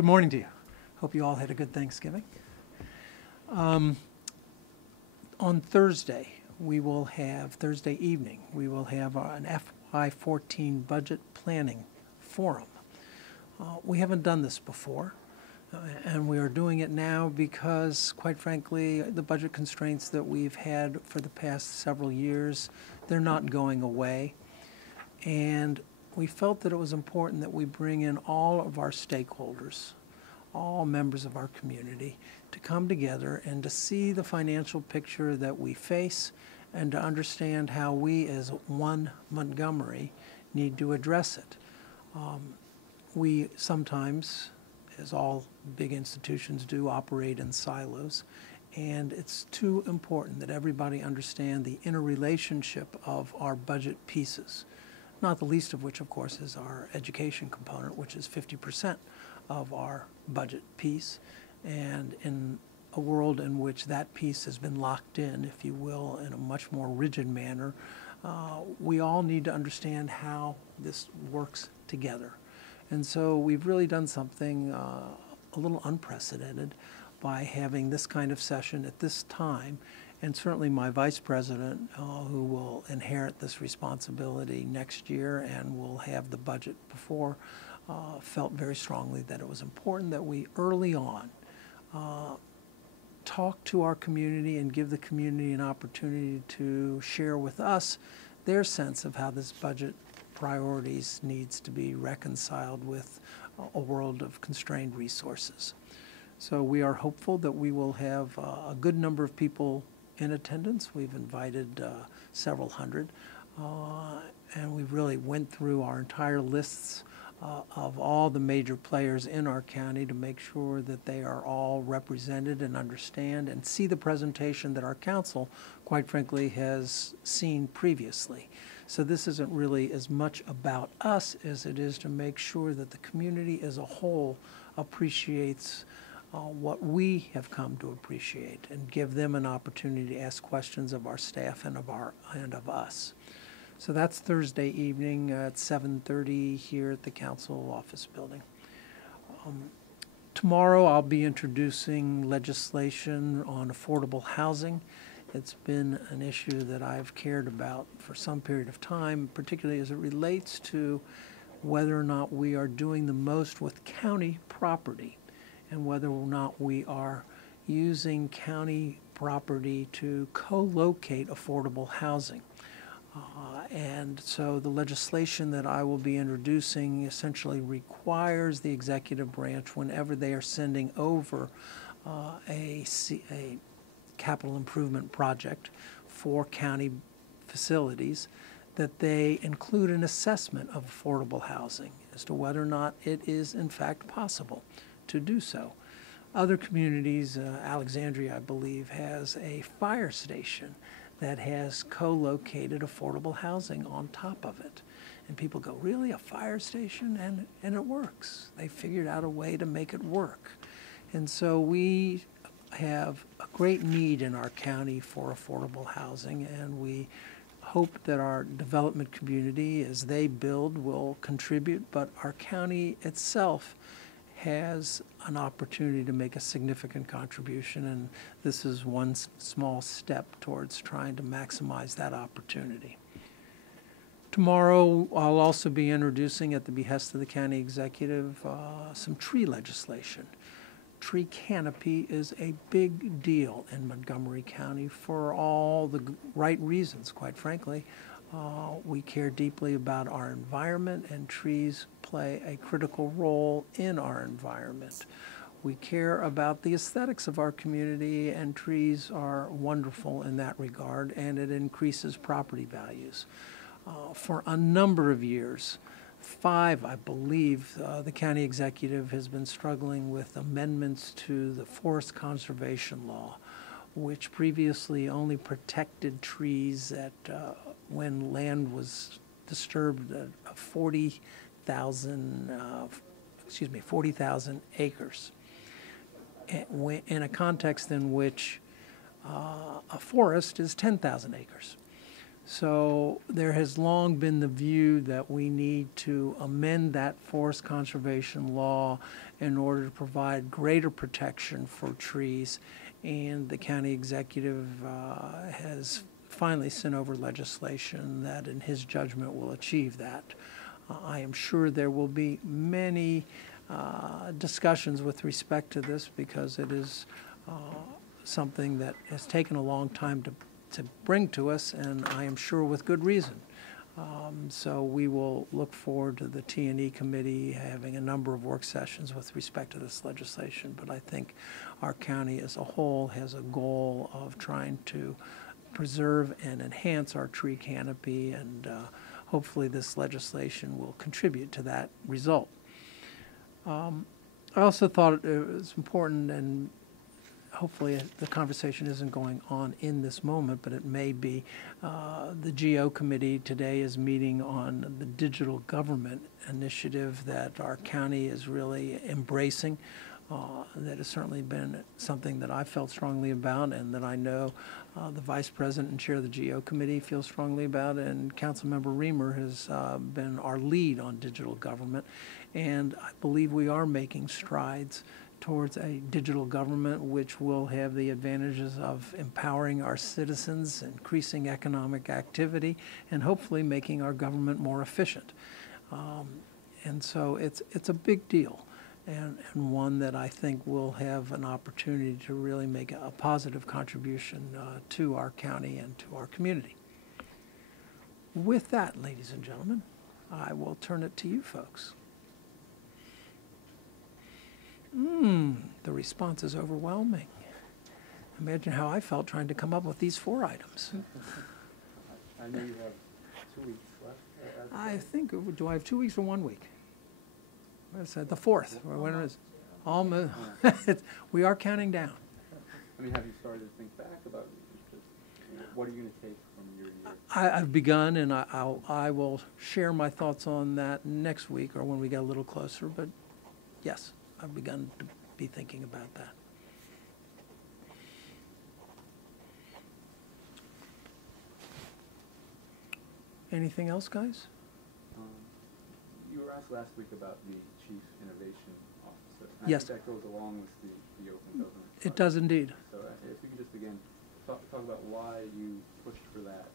Good morning to you. Hope you all had a good Thanksgiving. On Thursday evening, we will have an FY14 budget planning forum. We haven't done this before, and we are doing it now because, quite frankly, the budget constraints that we've had for the past several years, they're not going away. And we felt that it was important that we bring in all of our stakeholders, all members of our community, to come together and to see the financial picture that we face and to understand how we as one Montgomery need to address it. We sometimes, as all big institutions do, operate in silos, and it's too important that everybody understand the interrelationship of our budget pieces. Not the least of which, of course, is our education component, which is 50% of our budget piece. And in a world in which that piece has been locked in, if you will, in a much more rigid manner, we all need to understand how this works together. And so we've really done something a little unprecedented by having this kind of session at this time. And certainly my vice president, who will inherit this responsibility next year and will have the budget before, felt very strongly that it was important that we early on talk to our community and give the community an opportunity to share with us their sense of how this budget priorities needs to be reconciled with a world of constrained resources. So we are hopeful that we will have a good number of people in attendance. We've invited several hundred, and we really went through our entire lists of all the major players in our county to make sure that they are all represented and understand and see the presentation that our council, quite frankly, has seen previously. So this isn't really as much about us as it is to make sure that the community as a whole appreciates what we have come to appreciate and give them an opportunity to ask questions of our staff and of us. So that's Thursday evening at 7:30 here at the council office building. Tomorrow I'll be introducing legislation on affordable housing. It's been an issue that I've cared about for some period of time, particularly as it relates to whether or not we are doing the most with county property, and whether or not we are using county property to co-locate affordable housing. And so the legislation that I will be introducing essentially requires the executive branch, whenever they are sending over a capital improvement project for county facilities, that they include an assessment of affordable housing as to whether or not it is in fact possible to do so. Other communities, Alexandria, I believe, has a fire station that has co-located affordable housing on top of it. And people go, really, a fire station? And it works. They figured out a way to make it work. And so we have a great need in our county for affordable housing, and we hope that our development community, as they build, will contribute, but our county itself has an opportunity to make a significant contribution, and this is one small step towards trying to maximize that opportunity. Tomorrow, I'll also be introducing, at the behest of the county executive, some tree legislation. Tree canopy is a big deal in Montgomery County for all the right reasons, quite frankly. We care deeply about our environment, and trees play a critical role in our environment. We care about the aesthetics of our community, and trees are wonderful in that regard, and it increases property values. For a number of years, 5, I believe, the county executive has been struggling with amendments to the forest conservation law, which previously only protected trees at when land was disturbed 40,000 acres, in a context in which a forest is 10,000 acres. So there has long been the view that we need to amend that forest conservation law in order to provide greater protection for trees. And the county executive has finally sent over legislation that, in his judgment, will achieve that. I am sure there will be many discussions with respect to this, because it is something that has taken a long time to bring to us, and I am sure with good reason. So we will look forward to the T&E committee having a number of work sessions with respect to this legislation. But I think our county as a whole has a goal of trying to preserve and enhance our tree canopy, and hopefully this legislation will contribute to that result. I also thought it was important, and hopefully the conversation isn't going on in this moment, but it may be. The GO committee today is meeting on the digital government initiative that our county is really embracing. That has certainly been something that I felt strongly about, and that I know the Vice President and Chair of the GO Committee feels strongly about, and Councilmember Reamer has been our lead on digital government. And I believe we are making strides towards a digital government which will have the advantages of empowering our citizens, increasing economic activity, and hopefully making our government more efficient. And so it's a big deal. And one that I think will have an opportunity to really make a positive contribution to our county and to our community. With that, ladies and gentlemen, I will turn it to you folks. The response is overwhelming. Imagine how I felt trying to come up with these 4 items. I know you have 2 weeks left. I think, do I have 2 weeks or 1 week? What is that, the 4th? When is almost? We are counting down. I mean, have you started to think back about what are you going to take from your year? I've begun, and I will share my thoughts on that next week or when we get a little closer. But yes, I've begun to be thinking about that. Anything else, guys? You were asked last week about the Chief Innovation Officer. And Yes. I think that goes along with the open government. It does indeed. So if you could just again talk about why you pushed for that,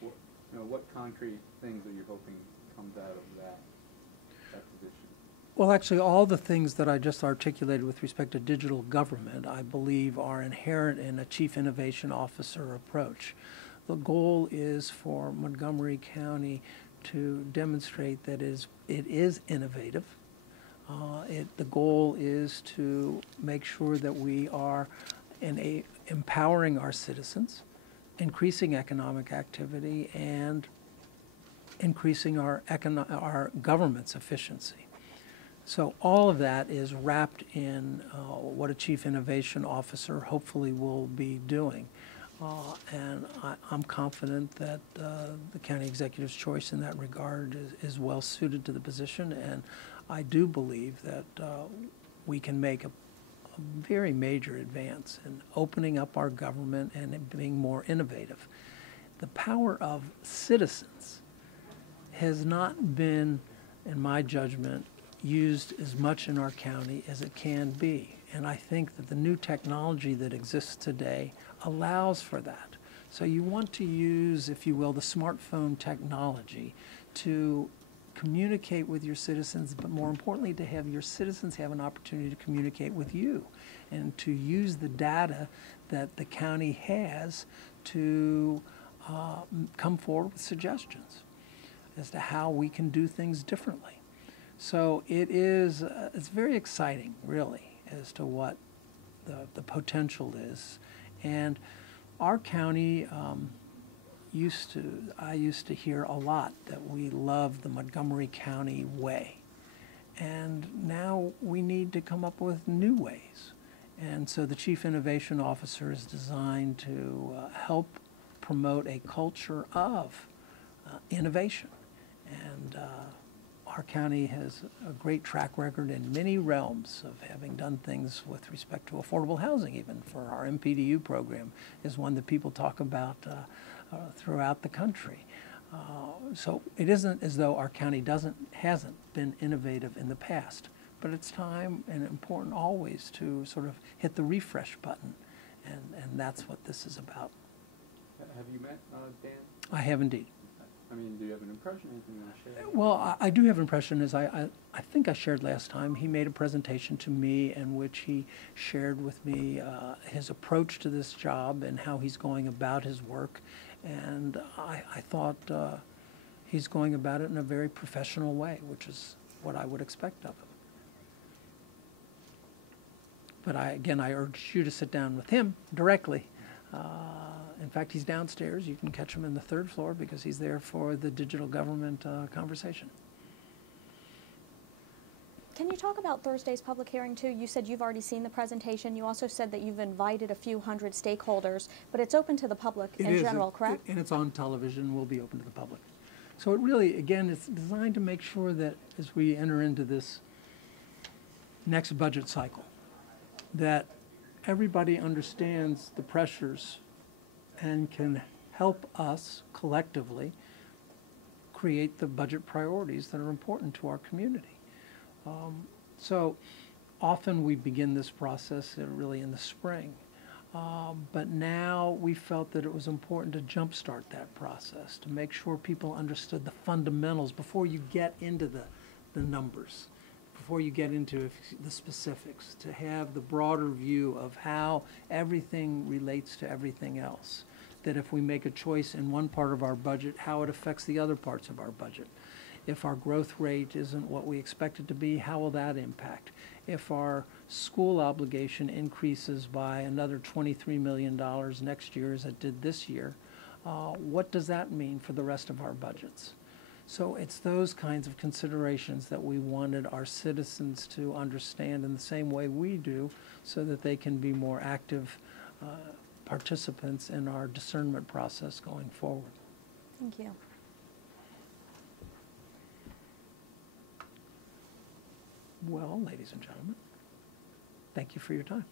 and what concrete things are you hoping comes out of that position? Well, actually, all the things that I just articulated with respect to digital government, I believe, are inherent in a Chief Innovation Officer approach. The goal is for Montgomery County to demonstrate that it is innovative. The goal is to make sure that we are empowering our citizens, increasing economic activity, and increasing our government's efficiency. So all of that is wrapped in what a Chief Innovation Officer hopefully will be doing. And I'm confident that the county executive's choice in that regard is well suited to the position, and I do believe that we can make a very major advance in opening up our government and being more innovative. The power of citizens has not been, in my judgment, used as much in our county as it can be. And I think that the new technology that exists today allows for that. So you want to use, if you will, the smartphone technology to communicate with your citizens, but more importantly, to have your citizens have an opportunity to communicate with you and to use the data that the county has to come forward with suggestions as to how we can do things differently. So it's very exciting, really, as to what the potential is. And our county I used to hear a lot that we love the Montgomery County way. And now we need to come up with new ways. And so the Chief Innovation Officer is designed to help promote a culture of innovation. And our county has a great track record in many realms of having done things with respect to affordable housing, even for our MPDU program is one that people talk about throughout the country. So it isn't as though our county hasn't been innovative in the past. but it's time and important always to sort of hit the refresh button, and that's what this is about. Have you met Dan? I have indeed. I mean, do you have an impression, anything you want to share? Well, I do have an impression, as I think I shared last time. He made a presentation to me in which he shared with me his approach to this job and how he's going about his work. And I thought he's going about it in a very professional way, which is what I would expect of him. But again, I urge you to sit down with him directly. In fact, he's downstairs. You can catch him in the 3rd floor because he's there for the digital government conversation. Can you talk about Thursday's public hearing too? You said you've already seen the presentation. You also said that you've invited a few hundred stakeholders, but it's open to the public in general, correct? And it's on television, will be open to the public. So it really, again, it's designed to make sure that as we enter into this next budget cycle, that everybody understands the pressures and can help us collectively create the budget priorities that are important to our community. So often we begin this process really in the spring, but now we felt that it was important to jumpstart that process, to make sure people understood the fundamentals before you get into the numbers, before you get into the specifics, to have the broader view of how everything relates to everything else. That if we make a choice in one part of our budget, how it affects the other parts of our budget. If our growth rate isn't what we expect it to be, how will that impact? If our school obligation increases by another $23 million next year as it did this year, what does that mean for the rest of our budgets? So it's those kinds of considerations that we wanted our citizens to understand in the same way we do, so that they can be more active participants in our discernment process going forward. Thank you. Well, ladies and gentlemen, thank you for your time.